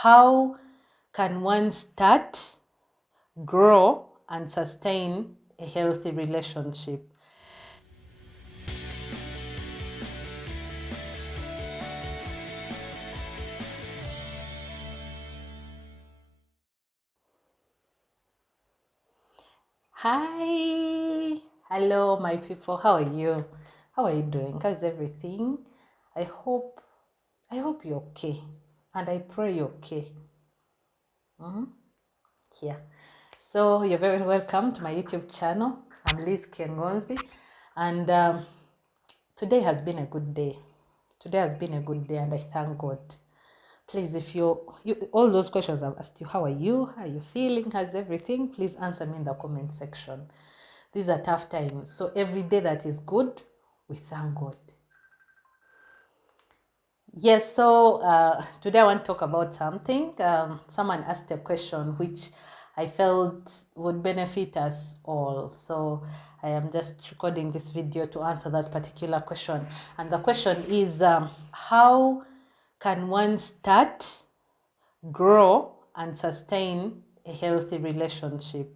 how can one start, grow, and sustain a healthy relationship? Hi, hello, my people. How are you? How are you doing? How's everything? I hope I hope you're okay, and I pray you're okay. Yeah. So you're very welcome to my YouTube channel. I'm Liz Kengonzi, and today has been a good day. Today has been a good day, and I thank God. Please, if you all those questions I've asked you, how are you? How are you feeling? How's everything? Please answer me in the comment section. These are tough times, so every day that is good, we thank God. Yes, so today I want to talk about something. Someone asked a question which I felt would benefit us all. So I am just recording this video to answer that particular question. And the question is, how can one start, grow, and sustain a healthy relationship?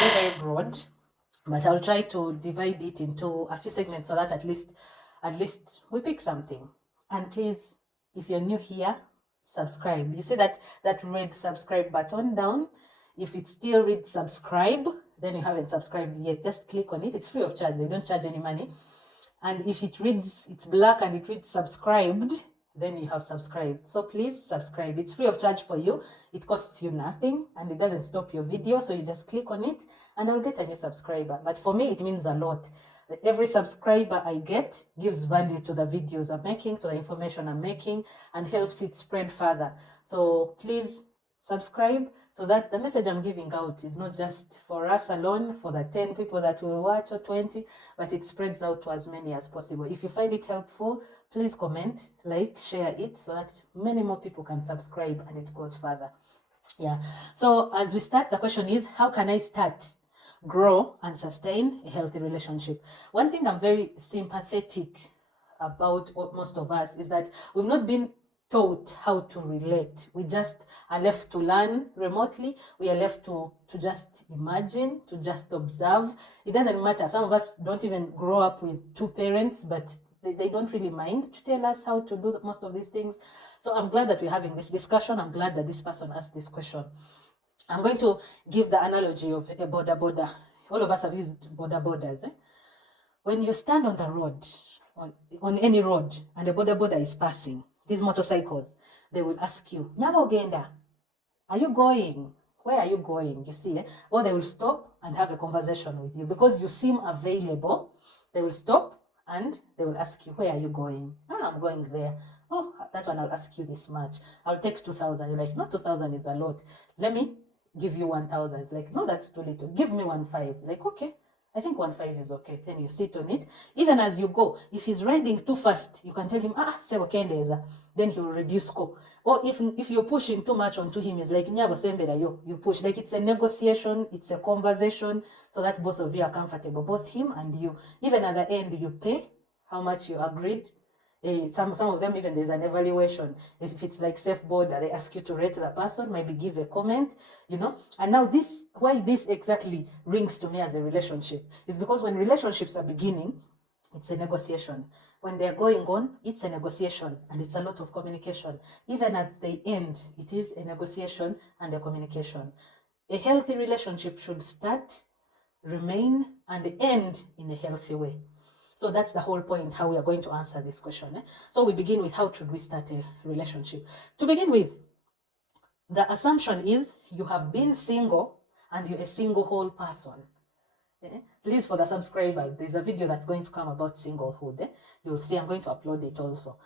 Very, very broad, but I'll try to divide it into a few segments so that at least we pick something. And please, if you're new here, subscribe. You see that red subscribe button down? If it still reads subscribe, then you haven't subscribed yet. Just click on it. It's free of charge. They don't charge any money. And if it reads, it's black and it reads subscribed, then you have subscribed. So please subscribe. It's free of charge for you. It costs you nothing and it doesn't stop your video. So you just click on it and I'll get a new subscriber. But for me, it means a lot. Every subscriber I get gives value to the videos I'm making, to the information I'm making, and helps it spread further. So please subscribe so that the message I'm giving out is not just for us alone, for the 10 people that will watch or 20, but it spreads out to as many as possible. If you find it helpful, please comment, like, share it so that many more people can subscribe and it goes further. Yeah. So as we start, the question is, how can I start, grow, and sustain a healthy relationship? One thing I'm very sympathetic about most of us is that we've not been taught how to relate. We just are left to learn remotely. We are left to just imagine, to just observe. It doesn't matter. Some of us don't even grow up with two parents, but they don't really mind to tell us how to do most of these things. So I'm glad that we're having this discussion. I'm glad that this person asked this question. I'm going to give the analogy of a border. All of us have used borders. When you stand on the road, on any road, and a border is passing, these motorcycles, they will ask you, Nyabo Genda, are you going? Where are you going? You see, or they will stop and have a conversation with you because you seem available. They will stop and they will ask you, where are you going? I'm going there. Oh, that one I'll ask you this much. I'll take 2,000. You're like, no, 2,000 is a lot. Let me give you 1,000. It's like, no, that's too little. Give me 1,500. Like, okay. I think 1,500 is okay. Then you sit on it. Even as you go, if he's riding too fast, you can tell him, say okendeza. Then he will reduce score. Or if you're pushing too much onto him, it's like, nyabo sembera yo. You push. Like it's a negotiation, it's a conversation, so that both of you are comfortable, both him and you. Even at the end, you pay how much you agreed. Some of them, even there's an evaluation. If it's like safe border, they ask you to rate the person, maybe give a comment, And now why this exactly rings to me as a relationship is because when relationships are beginning, it's a negotiation. When they're going on, it's a negotiation and it's a lot of communication. Even at the end, it is a negotiation and a communication. A healthy relationship should start, remain, and end in a healthy way. So that's the whole point, how we are going to answer this question. So we begin with, how should we start a relationship? To begin with, the assumption is you have been single and you're a single whole person. Please, for the subscribers, there's a video that's going to come about singlehood. You'll see I'm going to upload it also.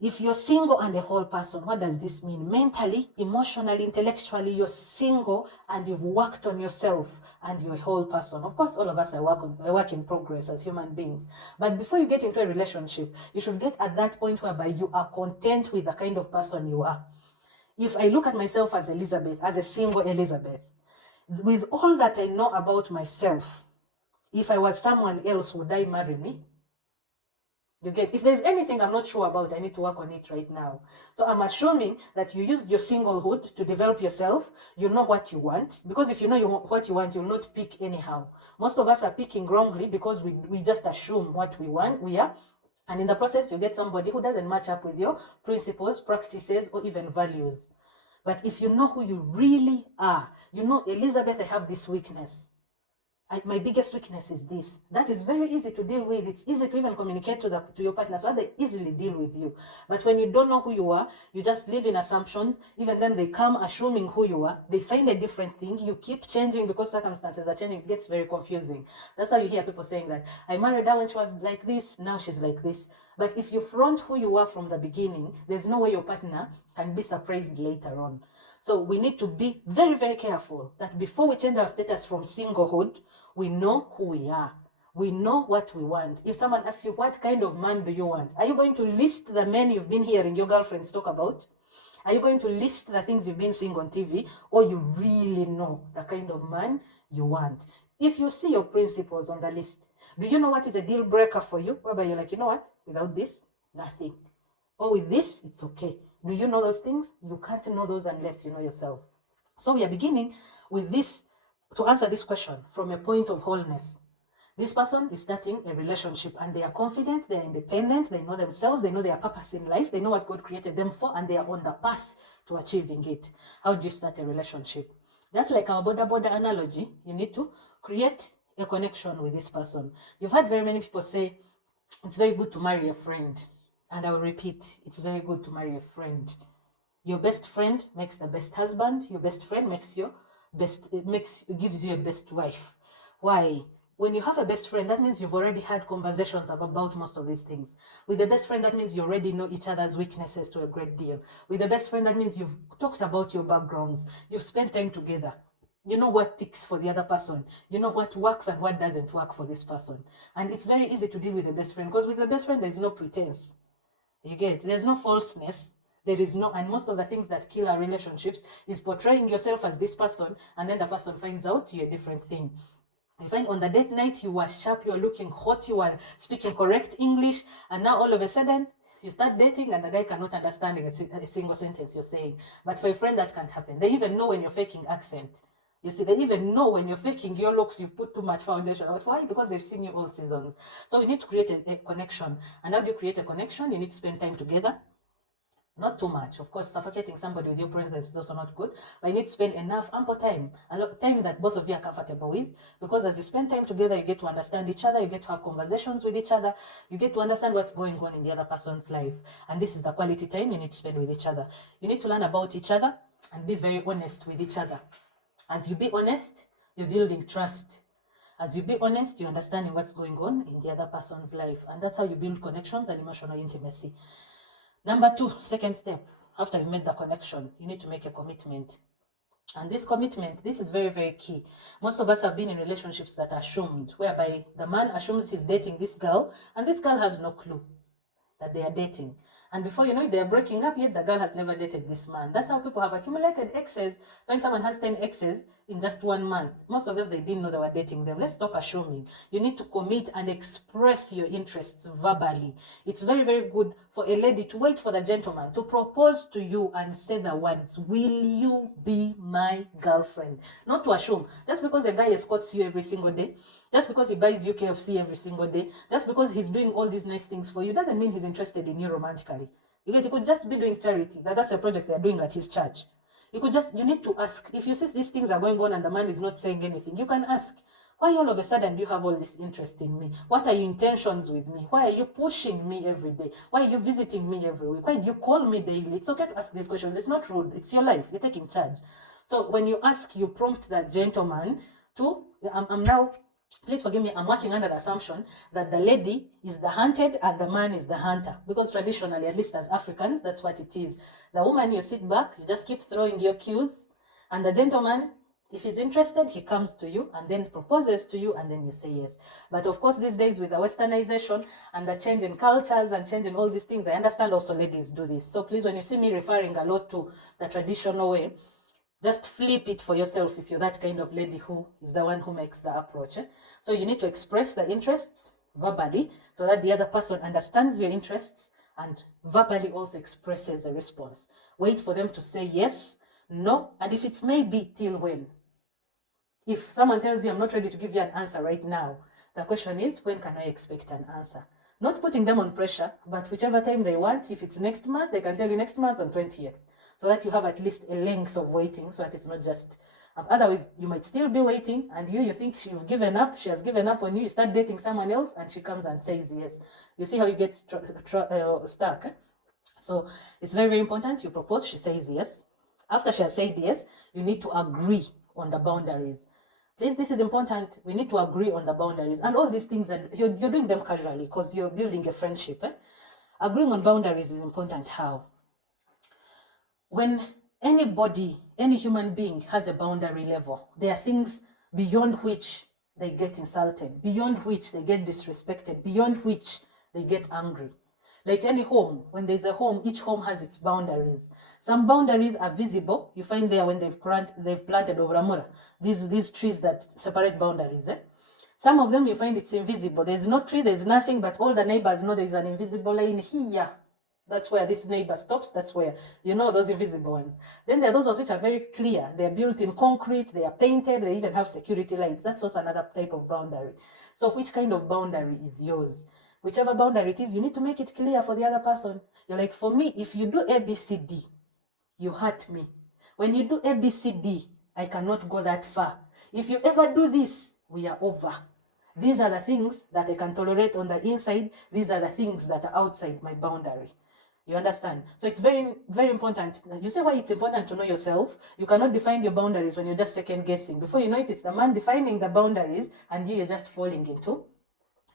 If you're single and a whole person, what does this mean? Mentally, emotionally, intellectually, you're single and you've worked on yourself and you're a whole person. Of course, all of us are work in progress as human beings. But before you get into a relationship, you should get at that point whereby you are content with the kind of person you are. If I look at myself as Elizabeth, as a single Elizabeth, with all that I know about myself, if I was someone else, would I marry me? You get, if there's anything I'm not sure about, I need to work on it right now. So I'm assuming that you used your singlehood to develop yourself. You know what you want, because if you know what you want, you'll not pick anyhow. Most of us are picking wrongly because we just assume what we want, we are. And in the process, you get somebody who doesn't match up with your principles, practices, or even values. But if you know who you really are, you know, Elizabeth, I have this weakness. My biggest weakness is this. That is very easy to deal with. It's easy to even communicate to your partner, so they easily deal with you. But when you don't know who you are, you just live in assumptions. Even then they come assuming who you are. They find a different thing. You keep changing because circumstances are changing. It gets very confusing. That's how you hear people saying that, I married her when she was like this, now she's like this. But if you front who you are from the beginning, there's no way your partner can be surprised later on. So we need to be very, very careful that before we change our status from singlehood, we know who we are. We know what we want. If someone asks you, what kind of man do you want? Are you going to list the men you've been hearing your girlfriends talk about? Are you going to list the things you've been seeing on TV? Or you really know the kind of man you want? If you see your principles on the list, do you know what is a deal breaker for you? Whereby you're like, you know what? Without this, nothing. Or with this, it's okay. Do you know those things? You can't know those unless you know yourself. So we are beginning with this to answer this question from a point of wholeness. This person is starting a relationship and they are confident, they are independent, they know themselves, they know their purpose in life, they know what God created them for, and they are on the path to achieving it. How do you start a relationship? Just like our border analogy, you need to create a connection with this person. You've heard very many people say, it's very good to marry a friend. And I will repeat, it's very good to marry a friend. Your best friend makes the best husband. Your best friend makes gives you a best wife. Why? When you have a best friend, that means you've already had conversations about most of these things. With a best friend, that means you already know each other's weaknesses to a great deal. With a best friend, that means you've talked about your backgrounds. You've spent time together. You know what ticks for the other person. You know what works and what doesn't work for this person. And it's very easy to deal with a best friend, because with a best friend, there's no pretense. You get, there's no falseness. There is no, and most of the things that kill our relationships is portraying yourself as this person, and then the person finds out you're a different thing. You find on the date night, you were sharp, you were looking hot, you were speaking correct English, and now all of a sudden, you start dating and the guy cannot understand a single sentence you're saying. But for a friend, that can't happen. They even know when you're faking accent. You see, they even know when you're faking your looks, you've put too much foundation. But why? Because they've seen you all seasons. So we need to create a connection. And how do you create a connection? You need to spend time together. Not too much. Of course, suffocating somebody with your presence is also not good. But you need to spend enough, ample time, a lot of time that both of you are comfortable with. Because as you spend time together, you get to understand each other, you get to have conversations with each other, you get to understand what's going on in the other person's life. And this is the quality time you need to spend with each other. You need to learn about each other and be very honest with each other. As you be honest, you're building trust. As you be honest, you're understanding what's going on in the other person's life. And that's how you build connections and emotional intimacy. Number 2, second step, after you've made the connection, you need to make a commitment. And this commitment, this is very, very key. Most of us have been in relationships that are assumed, whereby the man assumes he's dating this girl, and this girl has no clue that they are dating. And before you know it, they are breaking up, yet the girl has never dated this man. That's how people have accumulated exes. When someone has 10 exes in just 1 month, most of them, they didn't know they were dating them. Let's stop assuming. You need to commit and express your interests verbally. It's very, very good for a lady to wait for the gentleman to propose to you and say the words, will you be my girlfriend? Not to assume. Just because a guy escorts you every single day, just because he buys you KFC every single day, just because he's doing all these nice things for you, doesn't mean he's interested in you romantically. You get, he could just be doing charity. That's a project they're doing at his church. You need to ask. If you see these things are going on and the man is not saying anything, you can ask, why all of a sudden do you have all this interest in me? What are your intentions with me? Why are you pushing me every day? Why are you visiting me every week? Why do you call me daily? It's okay to ask these questions. It's not rude. It's your life. You're taking charge. So when you ask, you prompt that gentleman to, I'm now, please forgive me, I'm working under the assumption that the lady is the hunted and the man is the hunter. Because traditionally, at least as Africans, that's what it is. The woman, you sit back, you just keep throwing your cues, and the gentleman, if he's interested, he comes to you and then proposes to you, and then you say yes. But of course, these days with the westernization and the change in cultures and change in all these things, I understand also ladies do this. So please, when you see me referring a lot to the traditional way, just flip it for yourself if you're that kind of lady who is the one who makes the approach. So you need to express the interests verbally, so that the other person understands your interests and verbally also expresses a response. Wait for them to say yes, no, and if it's maybe, till when. If someone tells you, I'm not ready to give you an answer right now, the question is, when can I expect an answer? Not putting them on pressure, but whichever time they want. If it's next month, they can tell you next month on 20th, so that you have at least a length of waiting, so that it's not just otherwise you might still be waiting, and you think you've given up, she has given up on you, you start dating someone else and she comes and says yes. You see how you get stuck, eh? So it's very, very important. You propose, she says yes. After she has said yes, you need to agree on the boundaries. Please, this is important. We need to agree on the boundaries. And all these things, and you're doing them casually because you're building a friendship. Agreeing on boundaries is important. How? When anybody, any human being has a boundary level, there are things beyond which they get insulted, beyond which they get disrespected, beyond which they get angry. Like any home, when there's a home, each home has its boundaries. Some boundaries are visible. You find there when they've planted Obramura, these trees that separate boundaries. Some of them you find it's invisible. There's no tree, there's nothing, but all the neighbors know there's an invisible line here. That's where this neighbor stops. That's where, those invisible ones. Then there are those ones which are very clear. They're built in concrete, they are painted, they even have security lights. That's also another type of boundary. So which kind of boundary is yours? Whichever boundary it is, you need to make it clear for the other person. You're like, for me, if you do A, B, C, D, you hurt me. When you do A, B, C, D, I cannot go that far. If you ever do this, we are over. These are the things that I can tolerate on the inside. These are the things that are outside my boundary. You understand? So it's very, very important. You say why it's important to know yourself. You cannot define your boundaries when you're just second guessing. Before you know it, it's the man defining the boundaries and you're just falling into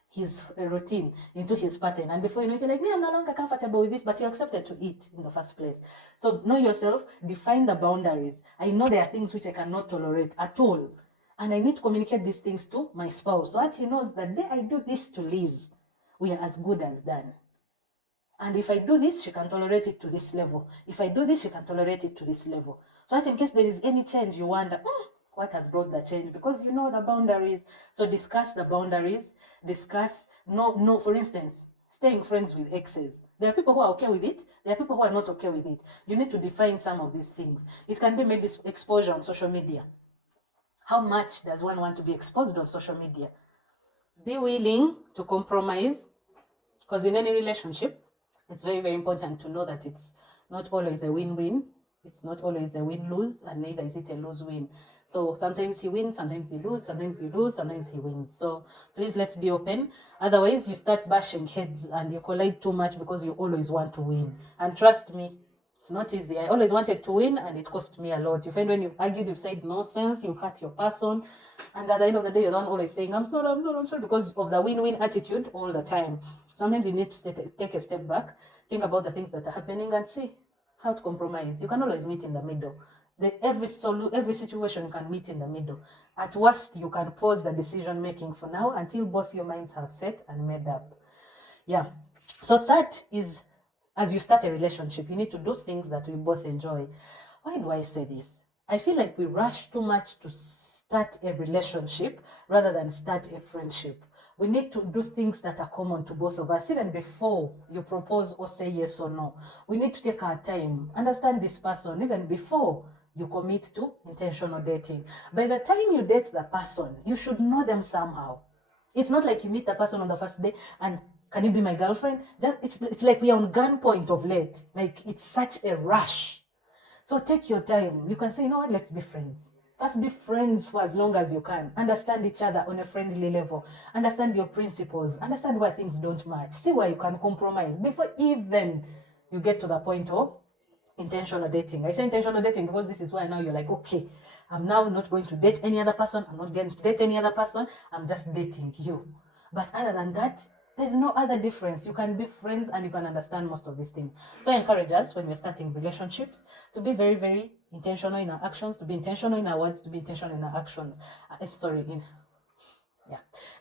his routine, into his pattern. And before you know it, you're like, me, I'm no longer comfortable with this, but you accepted to eat in the first place. So know yourself, define the boundaries. I know there are things which I cannot tolerate at all. And I need to communicate these things to my spouse so that he knows that the day I do this to Liz, we are as good as done. And if I do this, she can tolerate it to this level. If I do this, she can tolerate it to this level. So that in case there is any change, you wonder, what has brought the change? Because you know the boundaries. So discuss the boundaries. Discuss, no, for instance, staying friends with exes. There are people who are okay with it. There are people who are not okay with it. You need to define some of these things. It can be maybe exposure on social media. How much does one want to be exposed on social media? Be willing to compromise, because in any relationship, it's very, very important to know that it's not always a win-win. It's not always a win-lose, and neither is it a lose-win. So sometimes he wins, sometimes you lose, sometimes you lose, sometimes he wins. So please, let's be open. Otherwise, you start bashing heads and you collide too much because you always want to win. And trust me, it's not easy. I always wanted to win, and it cost me a lot. You find when you've argued, you've said nonsense, you've hurt your person, and at the end of the day, you're the one always saying, I'm sorry, I'm sorry, because of the win-win attitude all the time. Sometimes you need to take a step back, think about the things that are happening, and see how to compromise. You can always meet in the middle. Every situation you can meet in the middle. At worst, you can pause the decision-making for now until both your minds are set and made up. Yeah. So that is, as you start a relationship, you need to do things that we both enjoy. Why do I say this? I feel like we rush too much to start a relationship rather than start a friendship. We need to do things that are common to both of us, even before you propose or say yes or no. We need to take our time, understand this person, even before you commit to intentional dating. By the time you date the person, you should know them somehow. It's not like you meet the person on the first day and, can you be my girlfriend? It's like we are on gunpoint of late. Like, it's such a rush. So take your time. You can say, you know what, let's be friends. First, be friends for as long as you can. Understand each other on a friendly level. Understand your principles. Understand where things don't match. See where you can compromise before even you get to the point of intentional dating. I say intentional dating because this is why now you're like, okay, I'm now not going to date any other person. I'm not going to date any other person. I'm just dating you. But other than that, there's no other difference. You can be friends and you can understand most of these things. So I encourage us, when we're starting relationships, to be very, very intentional in our actions, to be intentional in our words, to be intentional in our actions.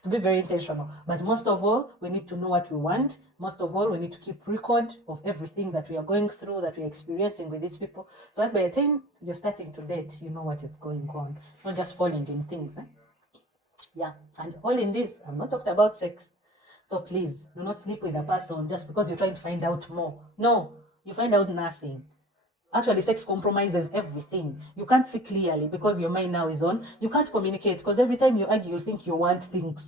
To be very intentional. But most of all, we need to know what we want. Most of all, we need to keep record of everything that we are going through, that we're experiencing with these people, so that by the time you're starting to date, you know what is going on. Not just falling in things. Yeah, and all in this, I'm not talking about sex. So please, do not sleep with a person just because you're trying to find out more. No, you find out nothing. Actually, sex compromises everything. You can't see clearly because your mind now is on. You can't communicate because every time you argue, you think you want things.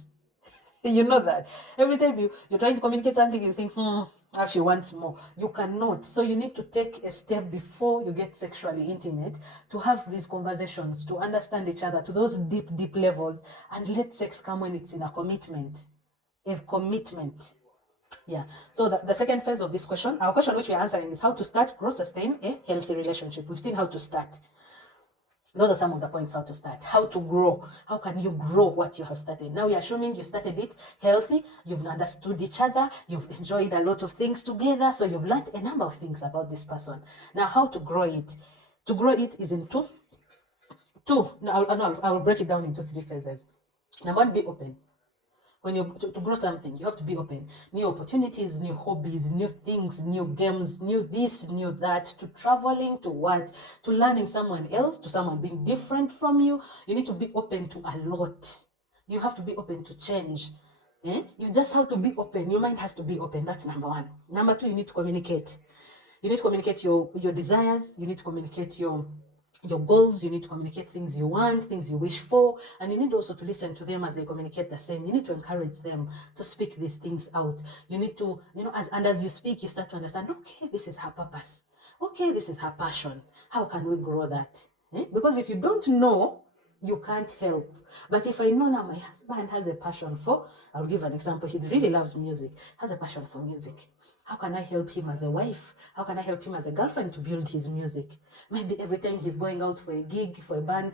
You know that. Every time you're trying to communicate something, you think, she wants more. You cannot. So you need to take a step before you get sexually intimate to have these conversations, to understand each other to those deep, deep levels, and let sex come when it's in a commitment. A commitment. Yeah. So the second phase of this question, our question which we're answering is how to start, grow, sustain a healthy relationship. We've seen how to start. Those are some of the points how to start. How to grow. How can you grow what you have started? Now you're assuming you started it healthy, you've understood each other, you've enjoyed a lot of things together, so you've learned a number of things about this person. Now how to grow it? To grow it is in two. No, I'll break it down into 3 phases. Number 1, be open. When you to grow something, you have to be open. New opportunities, new hobbies, new things, new games, new this, new that, to traveling, to what, to learning someone else, to someone being different from you. You need to be open to a lot. You have to be open to change. You just have to be open. Your mind has to be open. That's number 1. Number 2, you need to communicate. You need to communicate your desires. You need to communicate your goals. You need to communicate things you want, things you wish for, and you need also to listen to them as they communicate the same. You need to encourage them to speak these things out. You need to, as you speak, you start to understand, okay, this is her purpose. Okay, this is her passion. How can we grow that? Because if you don't know, you can't help. But if I know now my husband has a passion for, I'll give an example, he really loves music, has a passion for music. How can I help him as a wife? How can I help him as a girlfriend to build his music? Maybe every time he's going out for a gig, for a band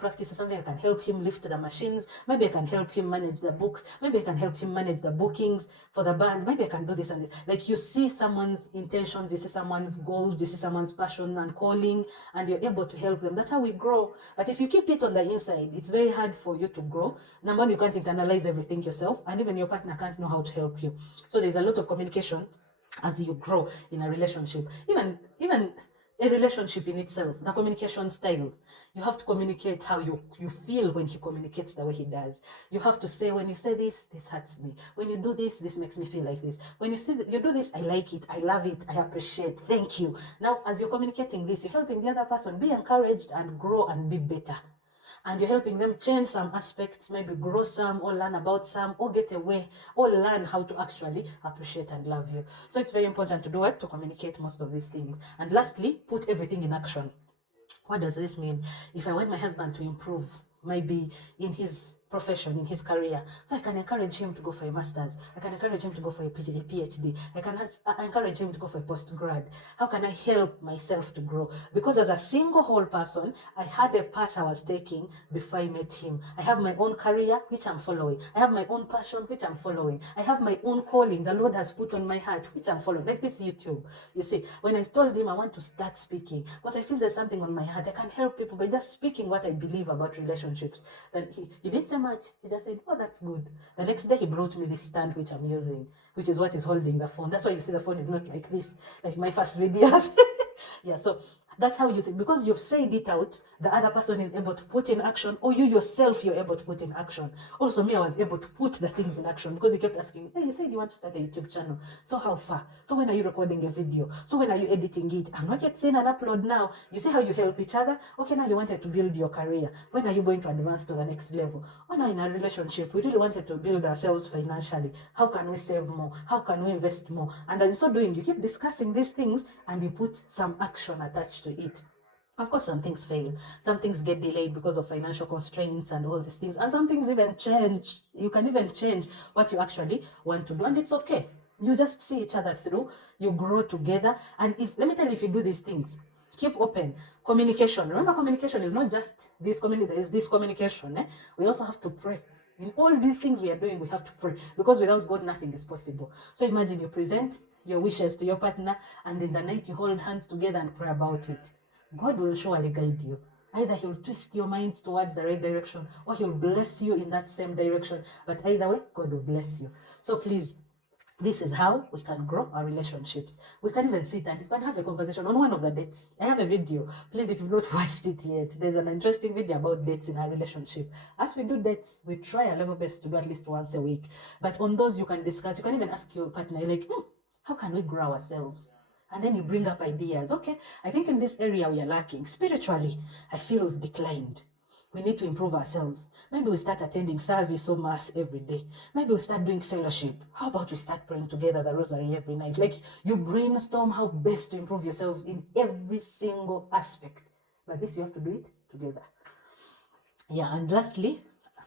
practice or something, I can help him lift the machines. Maybe I can help him manage the books. Maybe I can help him manage the bookings for the band. Maybe I can do this and this. Like, you see someone's intentions, you see someone's goals, you see someone's passion and calling, and you're able to help them. That's how we grow. But if you keep it on the inside, it's very hard for you to grow. Number 1, you can't internalize everything yourself, and even your partner can't know how to help you. So there's a lot of communication as you grow in a relationship. Even a relationship in itself, the communication styles. You have to communicate how you feel when he communicates the way he does. You have to say, when you say this hurts me. When you do this makes me feel like this. When you say you do this, I like it, I love it, I appreciate, thank you. Now, as you're communicating this, you're helping the other person be encouraged and grow and be better. And you're helping them change some aspects, maybe grow some, or learn about some, or get away, or learn how to actually appreciate and love you. So it's very important to do it, to communicate most of these things. And lastly, put everything in action. What does this mean? If I want my husband to improve, maybe in his profession, in his career, so I can encourage him to go for a master's, I can encourage him to go for a PhD, I can encourage him to go for a postgrad. How can I help myself to grow? Because as a single whole person, I had a path I was taking before I met him. I have my own career, which I'm following. I have my own passion, which I'm following. I have my own calling the Lord has put on my heart, which I'm following. Like this YouTube. You see, when I told him I want to start speaking, because I feel there's something on my heart, I can help people by just speaking what I believe about relationships. Then he didn't say much. He just said, oh, that's good. The next day he brought me this stand which I'm using, which is what is holding the phone. That's why you see the phone is not like this, like my first videos. Yeah, so that's how you say, because you've said it out, the other person is able to put in action, or you yourself, you're able to put in action. Also, me, I was able to put the things in action because you kept asking, hey, you said you want to start a YouTube channel. So how far? So when are you recording a video? So when are you editing it? I've not yet seen an upload now. You see how you help each other? Okay, now you wanted to build your career. When are you going to advance to the next level? Oh, now in a relationship, we really wanted to build ourselves financially. How can we save more? How can we invest more? And in so doing, you keep discussing these things and you put some action attached to it. Of course, some things fail. Some things get delayed because of financial constraints and all these things. And some things even change. You can even change what you actually want to do. And it's okay. You just see each other through. You grow together. And let me tell you, if you do these things, keep open. Communication. Remember, communication is not just this communication. There is this communication. We also have to pray. In all these things we are doing, we have to pray. Because without God, nothing is possible. So imagine you present your wishes to your partner, and in the night you hold hands together and pray about it. God will surely guide you. Either he'll twist your minds towards the right direction, or he'll bless you in that same direction. But either way, God will bless you. So please, This is how we can grow our relationships. We can even sit and you can have a conversation on one of the dates. I have a video. Please, if you've not watched it yet, there's an interesting video about dates in our relationship. As we do dates, we try our level best to do at least once a week. But on those, you can discuss. You can even ask your partner, like, how can we grow ourselves? And then you bring up ideas. Okay, I think in this area we are lacking. Spiritually, I feel we've declined. We need to improve ourselves. Maybe we start attending service or mass every day. Maybe we start doing fellowship. How about we start praying together the rosary every night? Like, you brainstorm how best to improve yourselves in every single aspect. But this, you have to do it together. Yeah, and lastly,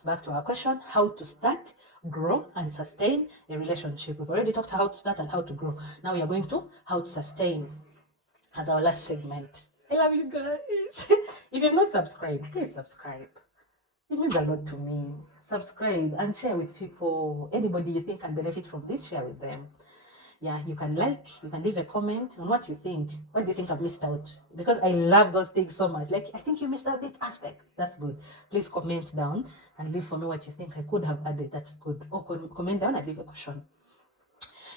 back to our question, how to start, grow, and sustain a relationship. We've already talked how to start and how to grow. Now we are going to how to sustain as our last segment. I love you guys. If you've not subscribed, please subscribe. It means a lot to me. Subscribe and share with people. Anybody you think can benefit from this, share with them. Yeah, you can like, you can leave a comment on what you think. What do you think I've missed out? Because I love those things so much. Like, I think you missed out this aspect. That's good. Please comment down and leave for me what you think I could have added. That's good. Or comment down and leave a question.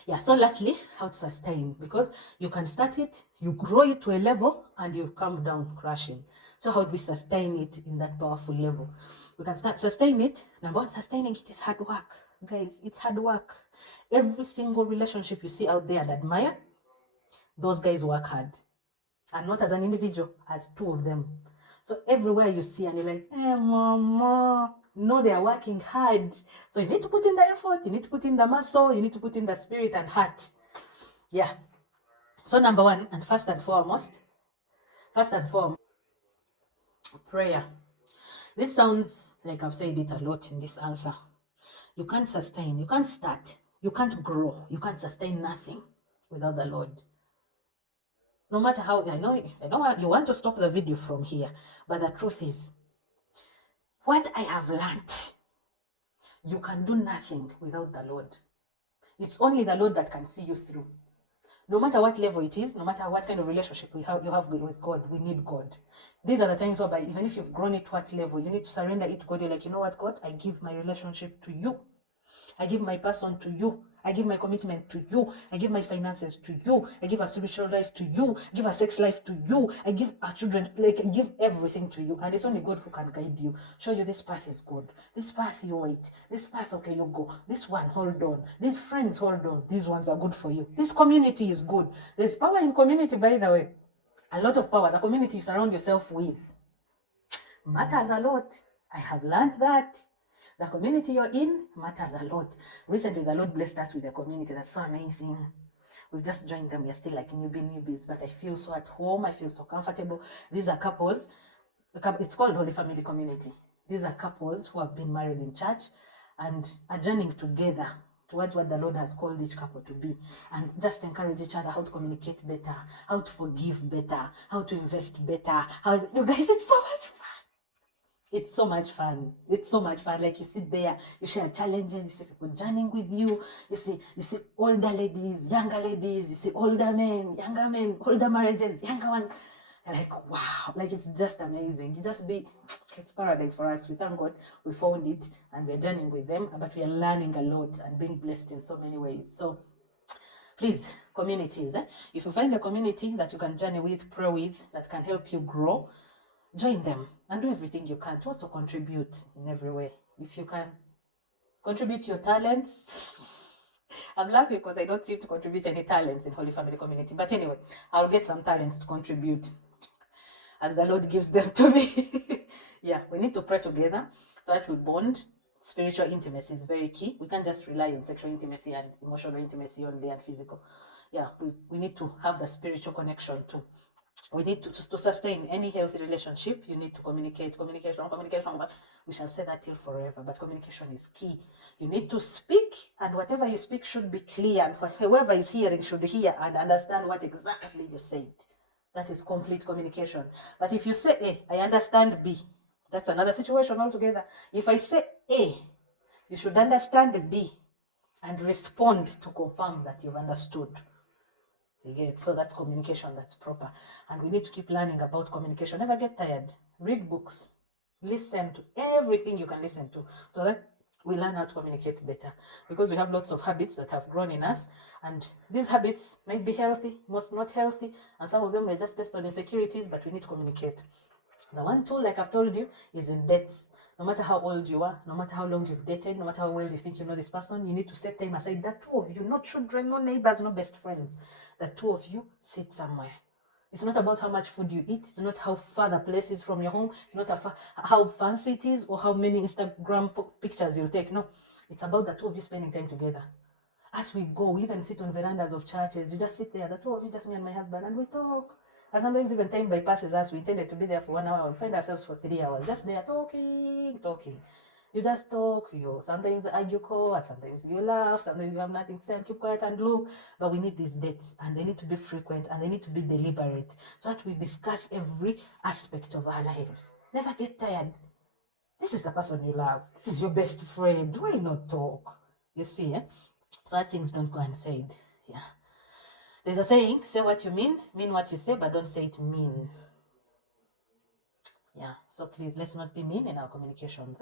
Yeah, so lastly, how to sustain, because you can start it, you grow it to a level, and you come down crashing. So how do we sustain it in that powerful level? We can start sustain it. Number one, sustaining it is hard work. Guys, it's hard work. Every single relationship you see out there and admire, those guys work hard. And not as an individual, as two of them. So everywhere you see and you're like, hey, mama, no, they are working hard. So you need to put in the effort, you need to put in the muscle, you need to put in the spirit and heart. Yeah. So number one, and first and foremost, prayer. This sounds like I've said it a lot in this answer. You can't sustain, you can't start, you can't grow, you can't sustain nothing without the Lord. No matter how, I know you want to stop the video from here, but the truth is, what I have learned, you can do nothing without the Lord. It's only the Lord that can see you through. No matter what level it is, no matter what kind of relationship you have with God, we need God. These are the times whereby even if you've grown it to what level, you need to surrender it to God. You're like, you know what, God, I give my relationship to you. I give my person to you. I give my commitment to you. I give my finances to you. I give our spiritual life to you. I give our sex life to you. I give our children, like, I give everything to you. And it's only God who can guide you. Show you this path is good. This path you wait. This path, okay, you go. This one, hold on. These friends, hold on. These ones are good for you. This community is good. There's power in community, by the way. A lot of power. The community you surround yourself with matters a lot. I have learned that. The community you're in matters a lot. Recently, the Lord blessed us with a community that's so amazing. We've just joined them. We're still like newbies, but I feel so at home. I feel so comfortable. These are couples. It's called Holy Family Community. These are couples who have been married in church and are journeying together towards what the Lord has called each couple to be, and just encourage each other how to communicate better, how to forgive better, how to invest better. You guys, it's so much fun. It's so much fun. It's so much fun. Like, you sit there, you share challenges, you see people journeying with you. You see older ladies, younger ladies, you see older men, younger men, older marriages, younger ones. Like, wow, like, it's just amazing. It's paradise for us. We thank God we found it and we're journeying with them, but we are learning a lot and being blessed in so many ways. So please, communities, if you find a community that you can journey with, pray with, that can help you grow, join them and do everything you can to also contribute in every way. If you can contribute your talents. I'm laughing because I don't seem to contribute any talents in Holy Family Community. But anyway, I'll get some talents to contribute as the Lord gives them to me. Yeah, we need to pray together so that we bond. Spiritual intimacy is very key. We can't just rely on sexual intimacy and emotional intimacy only and physical. Yeah, we need to have the spiritual connection too. We need to sustain any healthy relationship. You need to communicate. We shall say that till forever, but communication is key. You need to speak, and whatever you speak should be clear, and whoever is hearing should hear and understand what exactly you said. That is complete communication. But if you say A, I understand B, that's another situation altogether. If I say A, you should understand B and respond to confirm that you've understood. So that's communication that's proper. And we need to keep learning about communication. Never get tired. Read books. Listen to everything you can listen to, so that we learn how to communicate better, because we have lots of habits that have grown in us, and these habits might be healthy, most not healthy, and some of them are just based on insecurities, but we need to communicate. The one tool, like I've told you, is in dates. No matter how old you are, no matter how long you've dated, no matter how well you think you know this person, you need to set time aside. The two of you, not children, no neighbors, no best friends. The two of you sit somewhere. It's not about how much food you eat. It's not how far the place is from your home. It's not how fancy it is or how many Instagram pictures you'll take. No, it's about the two of you spending time together. As we go, we even sit on verandas of churches. You just sit there, the two of you, just me and my husband, and we talk. And sometimes even time bypasses us. We intended to be there for 1 hour. We find ourselves for 3 hours, just there talking. You just talk. You sometimes argue, and sometimes you laugh. Sometimes you have nothing to say and keep quiet and look. But we need these dates, and they need to be frequent, and they need to be deliberate, so that we discuss every aspect of our lives. Never get tired. This is the person you love. This is your best friend. Why not talk? You see, so that things don't go unsaid. Yeah. There's a saying, say what you mean what you say, but don't say it mean. Yeah. So please, let's not be mean in our communications.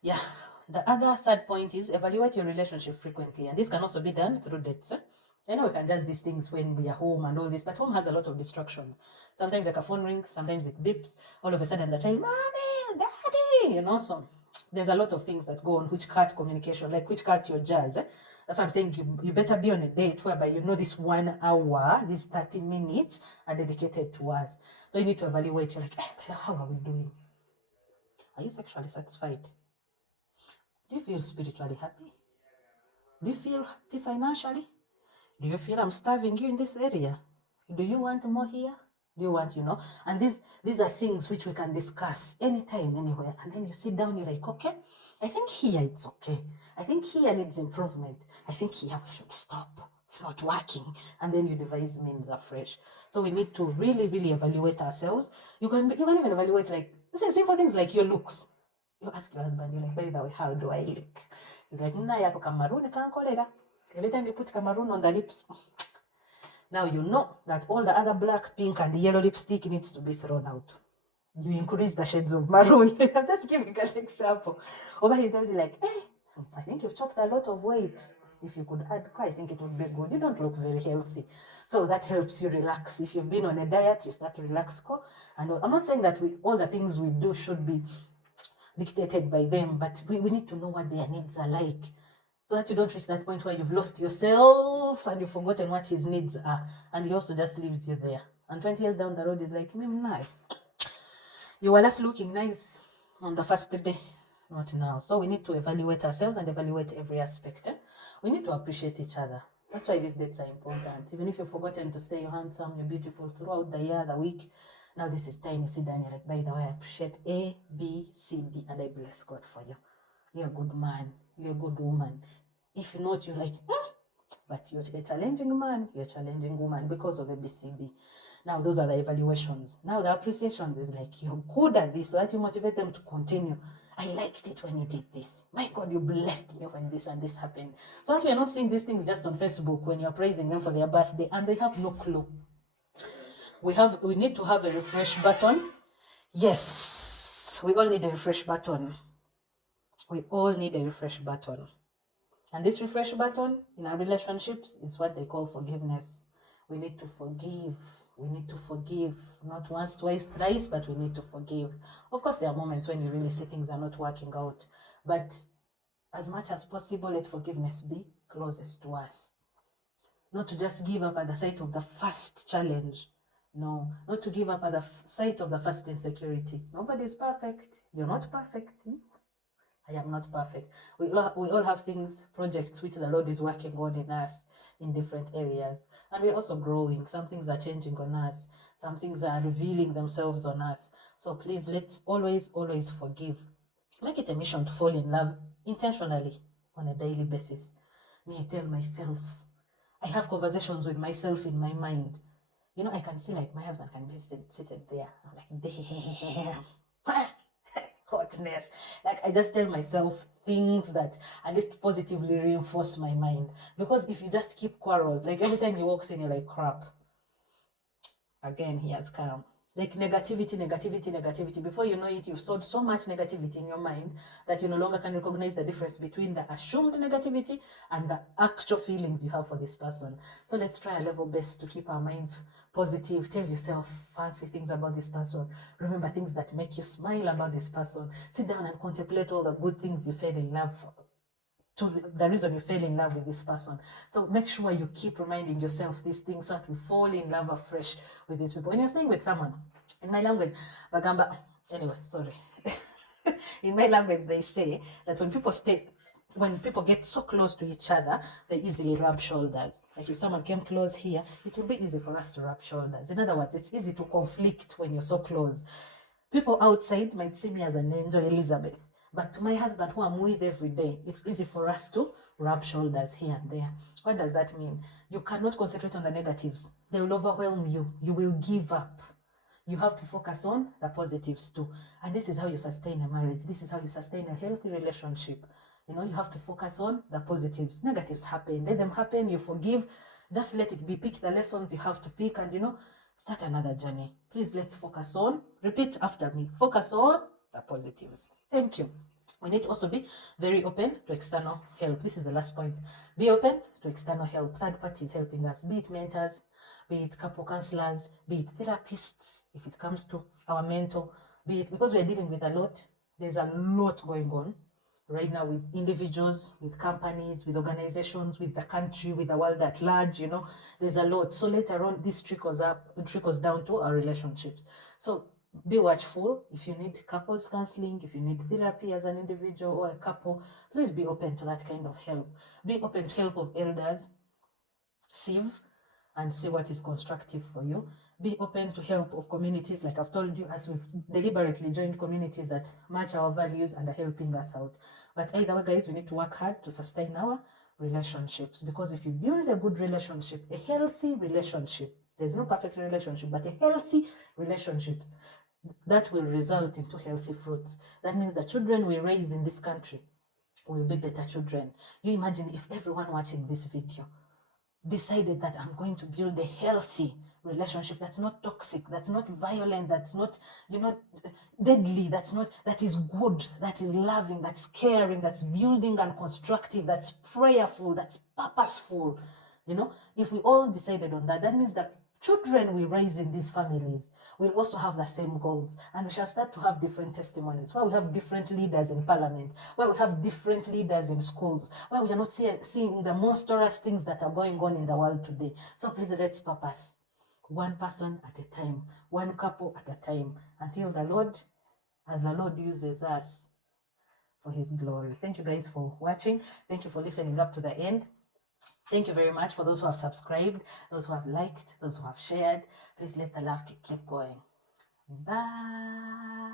Yeah. The other third point is evaluate your relationship frequently. And this can also be done through dates. I know we can judge these things when we are home and all this, but home has a lot of distractions. Sometimes like a phone rings, sometimes it beeps. All of a sudden the child, mommy, daddy, so there's a lot of things that go on which cut communication, like which cut your jazz. That's why I'm saying you better be on a date whereby you know this 1 hour, these 30 minutes are dedicated to us. So you need to evaluate. You're like, how are we doing? Are you sexually satisfied? Do you feel spiritually happy? Do you feel happy financially? Do you feel I'm starving you in this area? Do you want more here? Do you want, And these are things which we can discuss anytime, anywhere. And then you sit down, you're like, okay, I think here it's okay. I think here needs improvement. I think here we should stop. It's not working. And then you devise means afresh. So we need to really, really evaluate ourselves. You can even evaluate, like, simple things like your looks. You ask your husband, you're like, by the way, how do I look? You're like, yako kamaruni kankolera. Every time you put Cameroon on the lips, now you know that all the other black, pink, and yellow lipstick needs to be thrown out. You increase the shades of maroon. I'm just giving an example. Over he tells you like, I think you've chopped a lot of weight. If you could add, I think it would be good. You don't look very healthy. So that helps you relax. If you've been on a diet, you start to relax. And I'm not saying that all the things we do should be dictated by them, but we need to know what their needs are like, so that you don't reach that point where you've lost yourself and you've forgotten what his needs are, and he also just leaves you there. And 20 years down the road, he's like, you were just looking nice on the first day, not now. So we need to evaluate ourselves and evaluate every aspect. We need to appreciate each other. That's why these dates are important. Even if you've forgotten to say you're handsome, you're beautiful throughout the year, the week, now this is time you sit down, you're like, by the way, I appreciate A, B, C, D, and I bless God for you. You're a good man. You're a good woman. If not, you're like, but you're a challenging man, you're a challenging woman because of ABCD. Now, those are the evaluations. Now, the appreciations is like, you're good at this, so that you motivate them to continue. I liked it when you did this. My God, you blessed me when this and this happened. So that we're not seeing these things just on Facebook when you're praising them for their birthday and they have no clue. We need to have a refresh button. Yes, we all need a refresh button. We all need a refresh button. And this refresh button in our relationships is what they call forgiveness. We need to forgive. We need to forgive. Not once, twice, thrice, but we need to forgive. Of course, there are moments when you really see things are not working out. But as much as possible, let forgiveness be closest to us. Not to just give up at the sight of the first challenge. No, not to give up at the sight of the first insecurity. Nobody is perfect. You're not perfect. I am not perfect. We all have things, projects which the Lord is working on in us in different areas. And we're also growing. Some things are changing on us. Some things are revealing themselves on us. So please, let's always, always forgive. Make it a mission to fall in love intentionally on a daily basis. Me, I tell myself, I have conversations with myself in my mind. I can see like my husband can be seated there. I'm like, damn. Hotness. Like I just tell myself things that at least positively reinforce my mind. Because if you just keep quarrels, like every time he walks in, you're like, crap. Again, he has come. Like negativity. Before you know it, you've stored so much negativity in your mind that you no longer can recognize the difference between the assumed negativity and the actual feelings you have for this person. So let's try a level best to keep our minds positive. Tell yourself fancy things about this person. Remember things that make you smile about this person. Sit down and contemplate all the good things you fell in love to the reason you fell in love with this person. So make sure you keep reminding yourself these things so that we fall in love afresh with these people. When you're staying with someone, in my language, bagamba, anyway, sorry. In my language, they say that when people get so close to each other, they easily rub shoulders. Like if someone came close here, it will be easy for us to rub shoulders. In other words, it's easy to conflict when you're so close. People outside might see me as an angel, Elizabeth, but to my husband, who I'm with every day, it's easy for us to rub shoulders here and there. What does that mean? You cannot concentrate on the negatives. They will overwhelm you. You will give up. You have to focus on the positives too. And this is how you sustain a marriage. This is how you sustain a healthy relationship. You know, you have to focus on the positives. Negatives happen. Let them happen. You forgive. Just let it be. Pick the lessons you have to pick and, start another journey. Please, let's focus on, repeat after me, focus on the positives. Thank you. We need to also be very open to external help. This is the last point. Be open to external help. Third parties helping us, be it mentors, be it couple counselors, be it therapists, if it comes to our mental, be it because we're dealing with a lot. There's a lot going on right now with individuals, with companies, with organizations, with the country, with the world at large. There's a lot. So later on, this trickles down to our relationships. So be watchful. If you need couples counseling, if you need therapy as an individual or a couple, please be open to that kind of help. Be open to help of elders. Sieve and see what is constructive for you. Be open to help of communities, like I've told you, as we've deliberately joined communities that match our values and are helping us out. But either way, guys, we need to work hard to sustain our relationships, because if you build a good relationship, a healthy relationship, there's no perfect relationship, but a healthy relationship, that will result into healthy fruits. That means the children we raise in this country will be better children. You imagine if everyone watching this video decided that I'm going to build a healthy relationship that's not toxic, that's not violent, that's not, deadly, that is good, that is loving, that's caring, that's building and constructive, that's prayerful, that's purposeful. If we all decided on that, that means that children we raise in these families will also have the same goals, and we shall start to have different testimonies, where we have different leaders in parliament, where we have different leaders in schools, where we are not seeing the monstrous things that are going on in the world today. So please, let's purpose one person at a time, one couple at a time, until the Lord uses us for his glory. Thank you guys for watching. Thank you for listening up to the end. Thank you very much for those who have subscribed, those who have liked, those who have shared. Please let the love keep going. Bye.